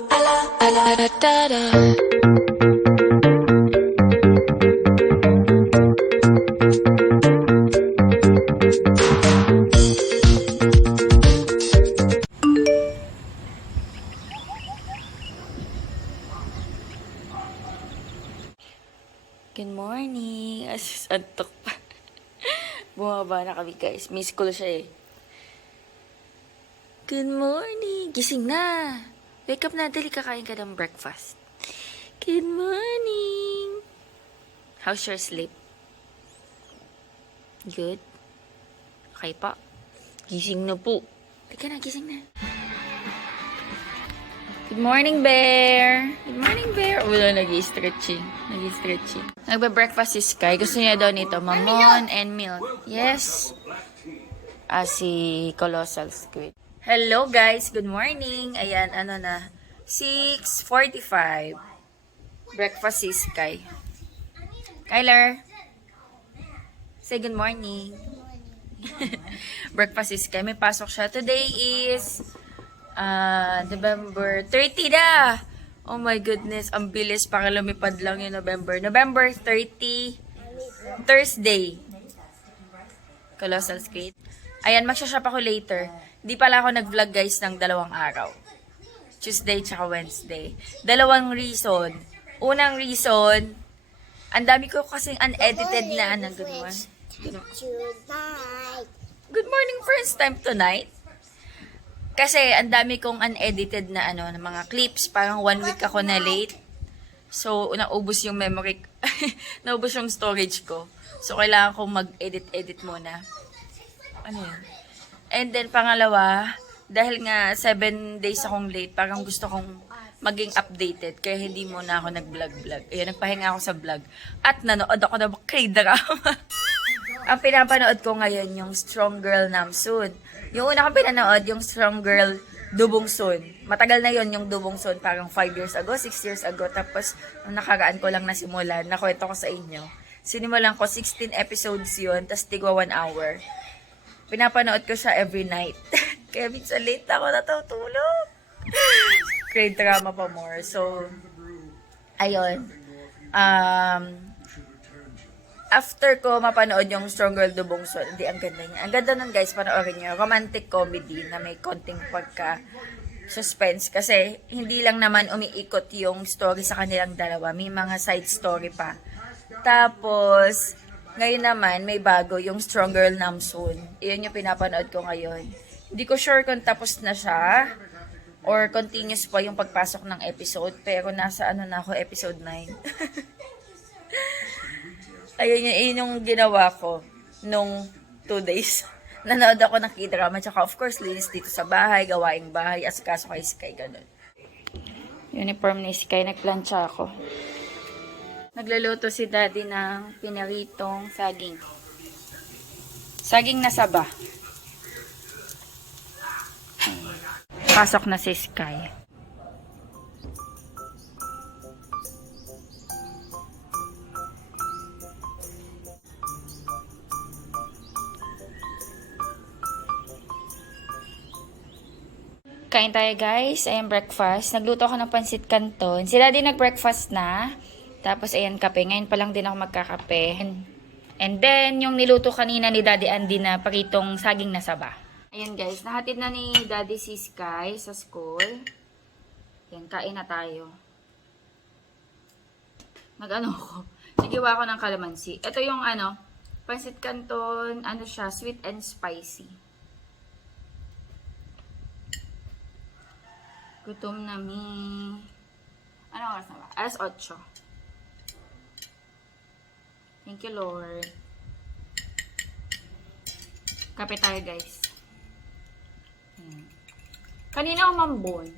Good morning. Antok pa. Bumaba na kami, guys. Miss ko siya eh. Good morning. Gising na. Wake up na. Dali, kakain ka ng breakfast. Good morning. How's your sleep? Good? Okay pa. Gising na po. Teka na, gising na. Good morning, Bear! Good morning, Bear! Wala, nag-i-stretching. Nagbe-breakfast si Sky. Gusto niya daw nito, mamon and milk. Yes. Si Colossal Squid. Hello, guys. Good morning. Ayan, ano na. 6:45. Breakfast si Sky. Kyler. Say good morning. Breakfast si Sky. May pasok siya. Today is November 30 na. Oh my goodness, ang bilis, para lumipad lang yung November. November 30, Thursday. Colossal Squid. Ayan, magsha-shop ako later. Di pala ako nag-vlog, guys, ng 2 araw. Tuesday tsaka Wednesday. 2 reason. Unang reason, ang dami ko kasing unedited na Good morning, first time tonight. Kasi ang dami kong unedited na na mga clips, parang 1 week ako na late. So naubos yung memory, naubos yung storage ko. So kailangan kong mag-edit muna. Ano yun? And then pangalawa, dahil nga 7 days akong late, parang gusto kong maging updated, kaya hindi muna ako nag-vlog. Ayun, nagpahinga ako sa vlog. At nanood ako ng K-drama. Ang pinapanood ko ngayon yung Strong Girl Namsoon. Yung una kong pinanood, yung Strong Girl Dubongsoon. Matagal na yon yung Dubongsoon, parang 5 years ago, 6 years ago. Tapos, nung nakaraan ko lang nasimulan, nakwento ko sa inyo. Sinimulan ko, 16 episodes yun, tapos tigwa 1 hour. Pinapanood ko siya every night. Kaya minsan late ako natutulog. Great drama pa more. So, ayun. After ko mapanood yung Strong Girl Dubongsoon, hindi, ang ganda niya. Ang ganda nun, guys, panoorin nyo. Romantic comedy na may konting pagka-suspense. Kasi hindi lang naman umiikot yung story sa kanilang dalawa. May mga side story pa. Tapos, ngayon naman, may bago yung Strong Girl Namsoon. Iyon yung pinapanood ko ngayon. Hindi ko sure kung tapos na siya or continuous pa yung pagpasok ng episode. Pero nasa na ako, episode 9. Ayun yung ginawa ko nung 2 days. Nanood ako ng K-drama. Tsaka of course, linis dito sa bahay, gawaing bahay, asikaso kay Sky, ganun. Uniform ni Sky, nagplansya ako. Nagluluto si Daddy ng pinaritong saging. Saging na saba. Pasok na si Sky. Kain tayo, guys. Ayan, breakfast. Nagluto ako ng pansit canton. Si Daddy nag-breakfast na. Tapos, ayan, kape. Ngayon pa lang din ako magkakape. And then, yung niluto kanina ni Daddy Andy na paritong saging na saba. Ayan, guys. Nahatid na ni Daddy si Sky sa school. Ayan, kain na tayo. Nag-ano ko. Nagiwa ko ng kalamansi. Ito yung pansit canton. Ano siya? Sweet and spicy. Gutom na mi. Ano oras na ba? Alas 8. Thank you, Lord. Kape tayo, guys. Kanina umambon.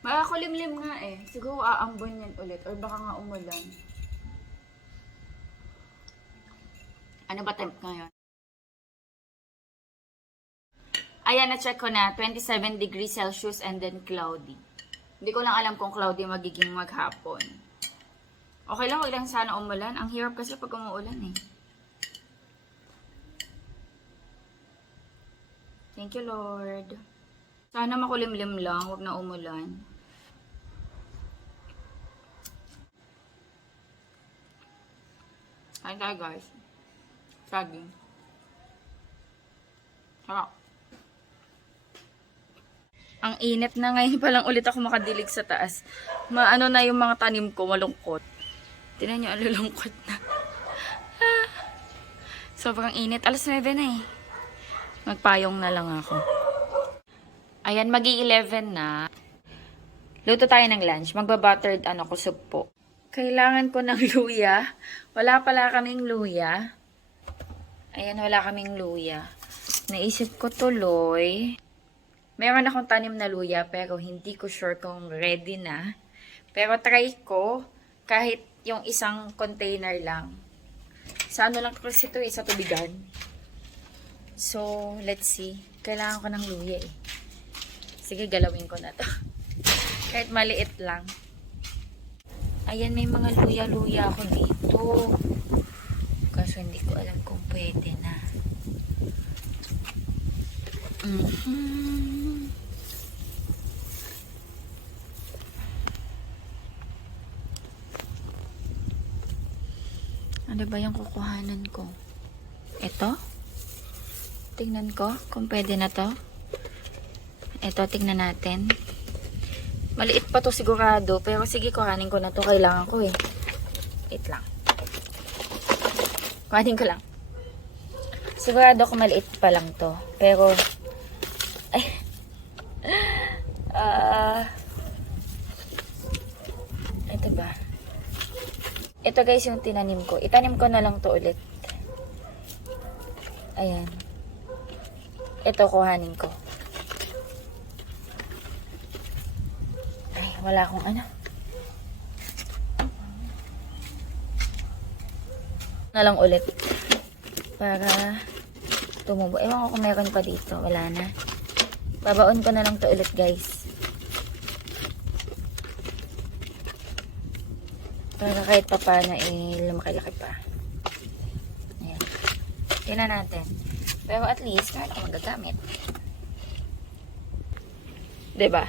Makakulimlim nga eh. Siguro aambon yan ulit. Or baka nga umulan. Ano ba temp ngayon? Ayan, na-check ko na. 27 degrees Celsius and then cloudy. Hindi ko lang alam kung cloudy magiging maghapon. Okay lang, wag lang sana umulan. Ang hirap kasi pag umuulan eh. Thank you, Lord. Sana makulimlim lang, wag na umulan. Kain tayo guys. Saging. Sarap. Ang init na ngayon pa lang ulit ako makadilig sa taas. Maano na yung mga tanim ko, malungkot. Tingnan nyo, ang lulungkot na. Sobrang init. Alas 9 na eh. Magpayong na lang ako. Ayan, magi-11 na. Luto tayo ng lunch. Magba-buttered kusog po. Kailangan ko ng luya. Wala pala kaming luya. Ayan, wala kaming luya. Naisip ko tuloy. Meron akong tanim na luya pero hindi ko sure kung ready na. Pero try ko kahit yung isang container lang. Sa ano lang kasi ito eh, sa tubigan. So, let's see. Kailangan ko ng luya eh. Sige, galawin ko na to. Kahit maliit lang. Ayan, may mga luya-luya ako dito. Kaso hindi ko alam kung pwede na. Ano ba yung kukuhanan ko? Ito? Tingnan ko kung pwede na to. Ito, tingnan natin. Maliit pa to sigurado. Pero sige, kuhanin ko na to. Kailangan ko eh. Wait lang. Kuhanin ko lang. Sigurado ko maliit pa lang to. Pero, ay. Ito ba? Ito guys yung tinanim ko. Itanim ko na lang to ulit. Ayan. Ito kuhanin ko. Ay, wala akong ano. Na lang ulit. Para tumubo. Ewan ko kung meron pa dito. Wala na. Babaon ko na lang to ulit guys. Para kahit pa paano lumaki-laki pa. Ayan. Tingnan natin. Pero at least, kahit ako magagamit. Diba?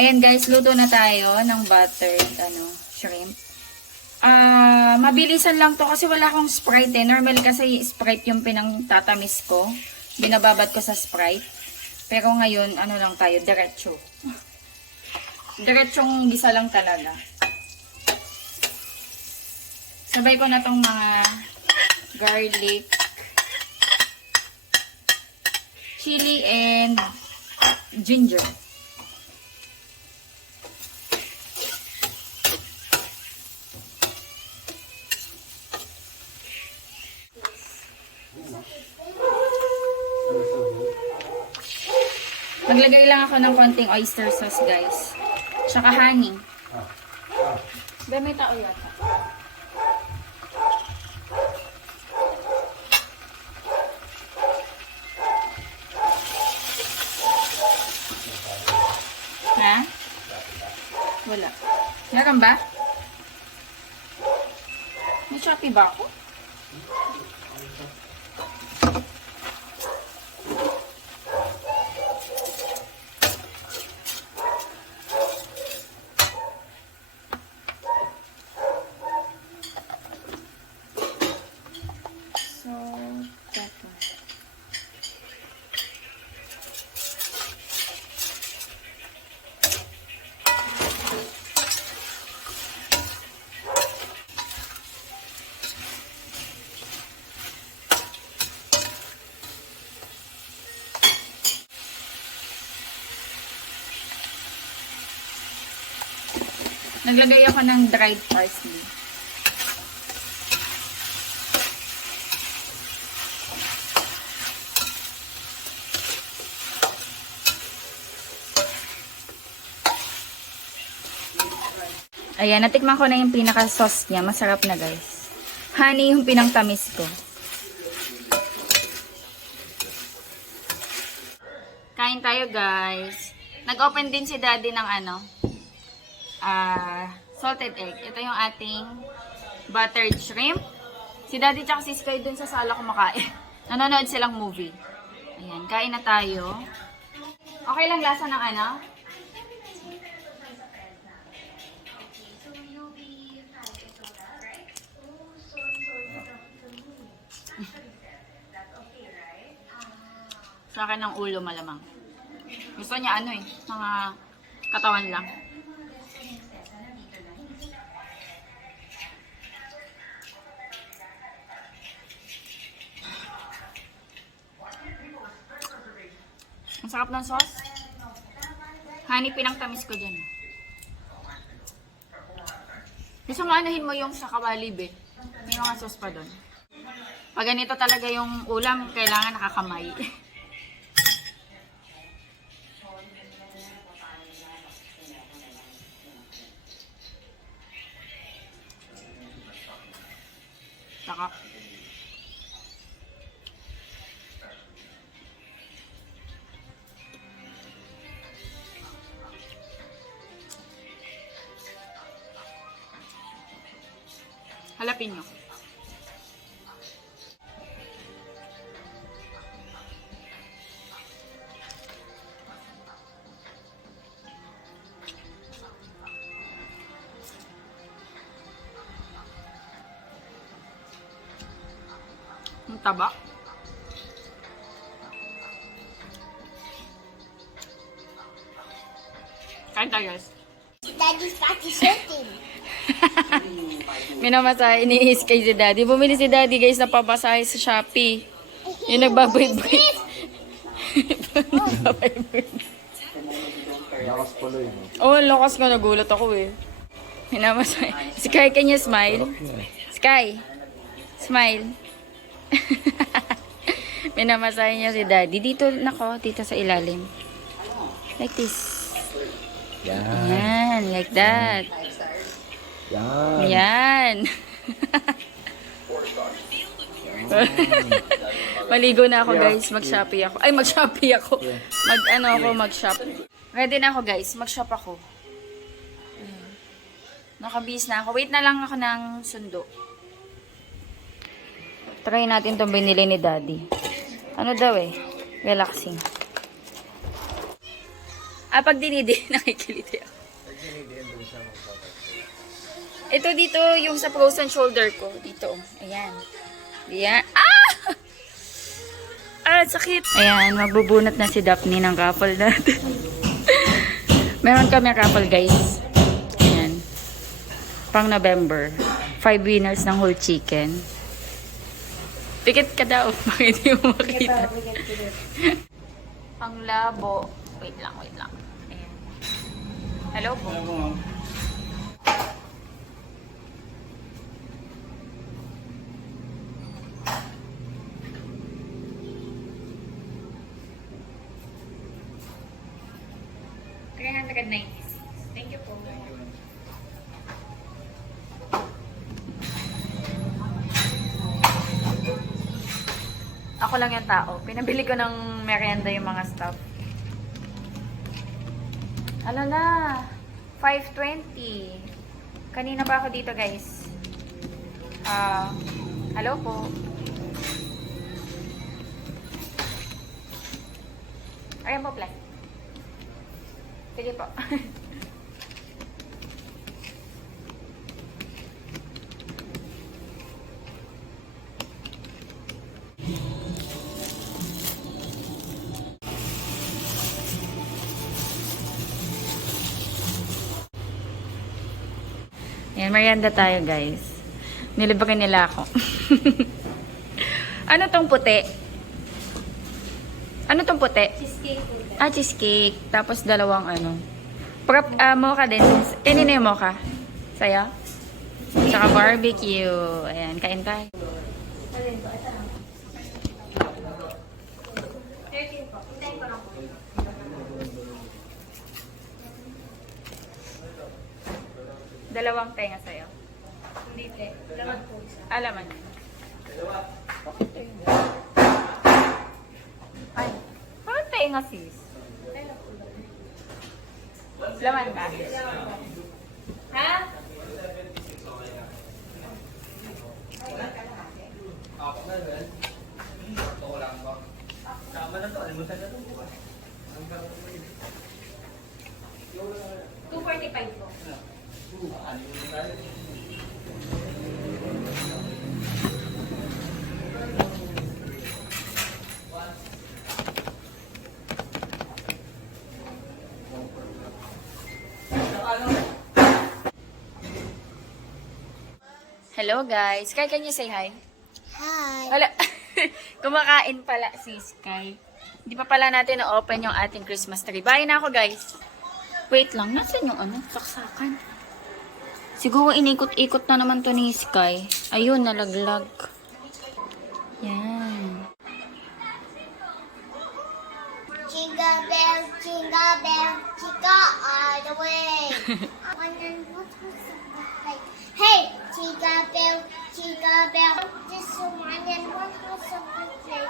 Ayan guys, luto na tayo ng buttered shrimp. Mabilisan lang to kasi wala akong Sprite eh. Normally kasi Sprite yung pinangtatamis ko. Binababad ko sa Sprite. Pero ngayon, ano lang tayo, diretso. Diretsong gisa lang talaga. Sabay ko na tong mga garlic, chili, and ginger. Maglagay lang ako ng konting oyster sauce, guys. Tsaka honey. Ba, may tao yata. Ha? Wala. Meron ba? May Shopee ba ako? Naglagay ako ng dried parsley. Ayan, natikman ko na yung pinaka-sauce niya. Masarap na, guys. Honey yung pinangtamis ko. Kain tayo, guys. Nag-open din si Daddy ng salted egg. Ito yung ating buttered shrimp. Si Daddy tsaka si Sky dun sa sala kumakain. Nanonood silang movie. Ayan, kain na tayo. Okay lang lasa ng Sa akin ng ulo malamang. Gusto niya mga katawan lang. Ang sarap ng sauce. Honey, pinangtamis ko dyan. Gusto mo anuhin mo yung sa kawali, be. May mga sauce pa doon. Pag ganito talaga yung ulam, kailangan nakakamay. Saka. Jalapeno. Ang taba. Kain tayo, guys. Daddy's got the shooting. Minamasahe ni Iskay si Daddy. Bumili si Daddy, guys, na pabasahe sa Shopee. Yung nagbabayboy. Lakas pala yun. Oh, lakas nga. Nagulat ako eh. Minamasahe. Sky, can you smile? Sky, smile. Minamasahe niya si Daddy. Dito, dito sa ilalim. Like this. Yan. Yan, like that. Yan. Yan. Maligo na ako, guys. Mag-Shopee ako. Ay, mag-Shopee ako. Mag-shop. Ready na ako, guys. Mag-shop ako. Nakabihis na ako. Wait na lang ako ng sundo. Try natin itong binili ni Daddy. Ano daw eh? Relaxing. Pag dinidi, nakikiliti ako. Ito dito, yung sa frozen shoulder ko. Dito. Ayan. Ayan. Sakit. Ayan, magbubunot na si Daphne ng couple natin. Meron kami couple, guys. Ayan. Pang November. 5 winners ng whole chicken. Pikit ka daw. Bakit hindi mo makita? Ang labo. Wait lang. Ayan. Hello po. Thank you po. Ako lang yung tao. Pinabili ko ng merienda yung mga stuff. Alala, 5:20. Kanina pa ako dito, guys. Hello po. Ayan po, plan. Sige po. Ayan, merienda tayo, guys. Nilibagan nila ako. Ano tong puti? Ano tong puti? Cheesecake po. Cheesecake. Tapos dalawang mocha din. Kanina yung mocha? Sa'yo? Tsaka barbecue. Ayan, kain tayo. Alin po? Ito lang. 13 po. Hintayin ko lang po. Dalawang tenga sa'yo. Hindi, te. Laman po isa. Alaman yun. Ay, bakit tenga, sis? Laman ka. Ha? $245 po. Hello guys. Sky, can you say hi? Hi. Wala. Kumakain pala si Sky. Hindi pa pala natin na-open yung ating Christmas tree. Bye na ako guys. Wait lang. Nasaan yung saksakan? Siguro inikot-ikot na naman to ni Sky. Ayun, nalaglag. Yan. Jingle bell, jingle all the way. Hey, jingle bell, this one and one house of play.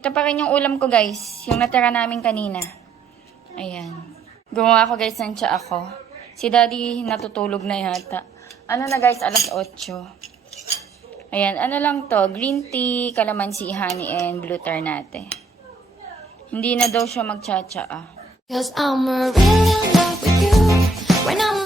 Ito pa rin yung ulam ko guys. Yung natira namin kanina. Ayan. Gumawa ako guys ng tsa ako. Si daddy natutulog na yata. Ano na guys, alas 8. Ayan, ano lang to. Green tea, calamansi, honey, and blue ternate. Hindi na daw siya magtsatsa ah. 'Cause I'm really in love with you. When I'm